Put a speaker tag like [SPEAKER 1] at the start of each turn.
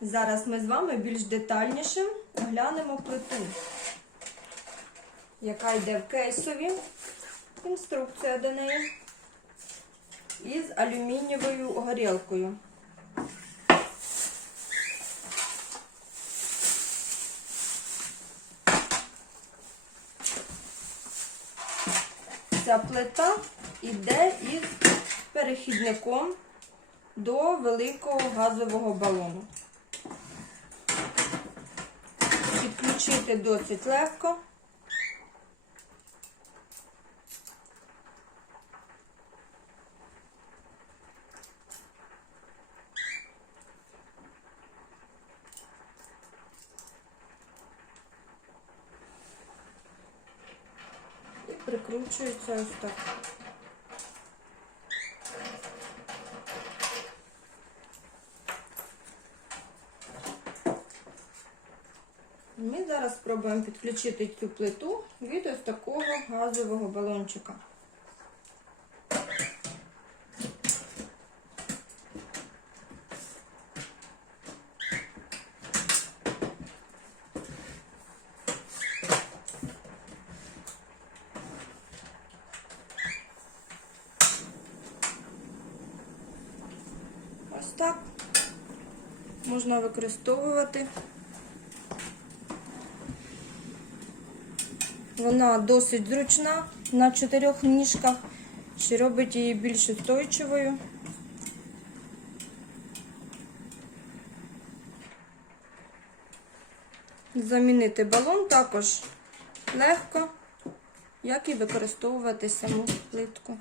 [SPEAKER 1] Зараз ми з вами більш детальніше оглянемо плиту, яка йде в кейсові, інструкція до неї, із алюмінієвою горілкою. Ця плита йде із перехідником до великого газового балону. Підключити досить легко. І прикручується ось так. Ми зараз спробуємо підключити цю плиту від ось такого газового балончика. Ось так можна використовувати. Вона досить зручна на чотирьох ніжках, що робить її більш устойчивою. Замінити балон також легко, як і використовувати саму плитку.